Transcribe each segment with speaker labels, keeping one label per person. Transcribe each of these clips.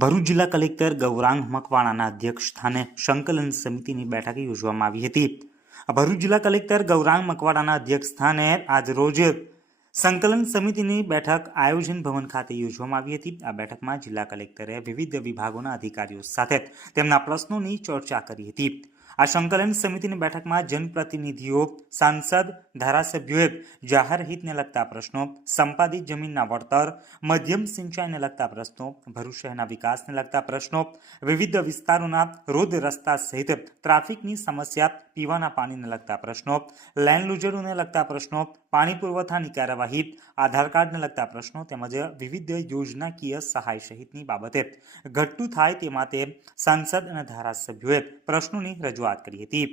Speaker 1: ભરૂચ જિલ્લા કલેક્ટર ગૌરાંગ મકવાણાના અધ્યક્ષ સ્થાને સંકલન સમિતિની બેઠક યોજવામાં આવી હતી. ભરૂચ જિલ્લા કલેક્ટર ગૌરાંગ મકવાણાના અધ્યક્ષ સ્થાને આજ રોજ સંકલન સમિતિની બેઠક આયોજન ભવન ખાતે યોજવામાં આવી હતી. આ બેઠકમાં જિલ્લા કલેક્ટરે વિવિધ વિભાગોના અધિકારીઓ સાથે તેમના પ્રશ્નોની ચર્ચા કરી હતી. આ સંકલન સમિતિની બેઠકમાં જનપ્રતિનિધિઓ, સાંસદ, ધારાસભ્યોએ જાહેર હિતને લગતા પ્રશ્નો, સંપાદિત જમીનના વળતર, મધ્યમ સિંચાઈને લગતા પ્રશ્નો, ભરૂચ શહેરના વિકાસને લગતા પ્રશ્નો, વિવિધ વિસ્તારોના રોડ રસ્તા સહિત ટ્રાફિકની સમસ્યા, પીવાના પાણીને લગતા પ્રશ્નો, લેન્ડ લુઝરોને લગતા પ્રશ્નો, પાણી પુરવઠાની કાર્યવાહી, આધાર કાર્ડને લગતા પ્રશ્નો તેમજ વિવિધ યોજનાકીય સહાય સહિતની બાબતે ઘટતું થાય તે માટે સાંસદ અને ધારાસભ્યોએ પ્રશ્નોની રજૂઆત કરી હતી.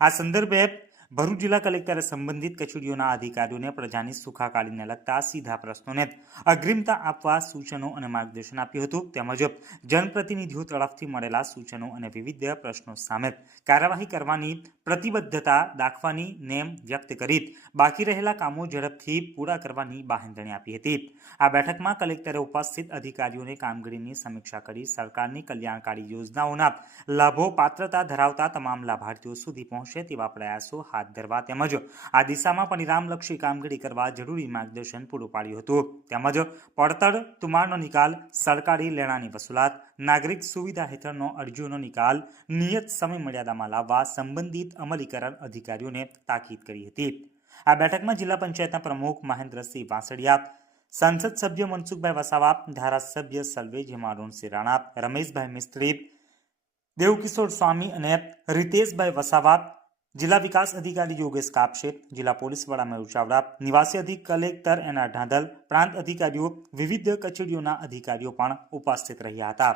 Speaker 1: આ સંદર્ભે ભરૂચ જિલ્લા કલેક્ટરે સંબંધિત કચેરીઓના અધિકારીઓને પ્રજાની સુખાકારીને લગતા સીધા પ્રશ્નોને અગ્રિમતા આપવા સૂચનો અને માર્ગદર્શન આપ્યું હતું. તેમજ જનપ્રતિનિધિઓ તરફથી મળેલા સૂચનો અને વિવિધ પ્રશ્નો સામે કાર્યવાહી કરવાની પ્રતિબદ્ધતા દાખવાની નેમ વ્યક્ત કરી બાકી રહેલા કામો ઝડપથી પૂરા કરવાની બાહેંધણી આપી હતી. આ બેઠકમાં કલેક્ટરે ઉપસ્થિત અધિકારીઓને કામગીરીની સમીક્ષા કરી સરકારની કલ્યાણકારી યોજનાઓના લાભો પાત્રતા ધરાવતા તમામ લાભાર્થીઓ સુધી પહોંચે તેવા પ્રયાસો હાથ ધરવા તેમજ આ દિશામાં પરિણામલક્ષી કામગીરી કરવા જરૂરી માર્ગદર્શન પૂરું પાડ્યું હતું. તેમજ પડતર તુમારનો નિકાલ, સરકારી લેણાની વસૂલાત, નાગરિક સુવિધા હેઠળનો અરજીઓનો નિકાલ, નિયત સમય મર્યાદામાં લાવવા સંબંધિત અમલીકરણ અધિકારીઓને તાકીદ કરી હતી. આ બેઠકમાં જિલ્લા પંચાયતના પ્રમુખ મહેન્દ્રસિંહ વાંસળિયા સંસદ સભ્ય મનસુખભાઈ વસાવા, ધારાસભ્ય સલવેજ હેમારુણસિંહ રાણા રમેશભાઈ મિસ્ત્રી, દેવકિશોર સ્વામી અને રીતેશભાઈ વસાવા જિલ્લા વિકાસ અધિકારી યોગેશ કાપશે. જિલ્લા પોલીસ વડા મયુર નિવાસી અધિક કલેક્ટર એના ઢાંધલ પ્રાંત અધિકારીઓ, વિવિધ કચેરીઓના અધિકારીઓ પણ ઉપસ્થિત રહ્યા હતા.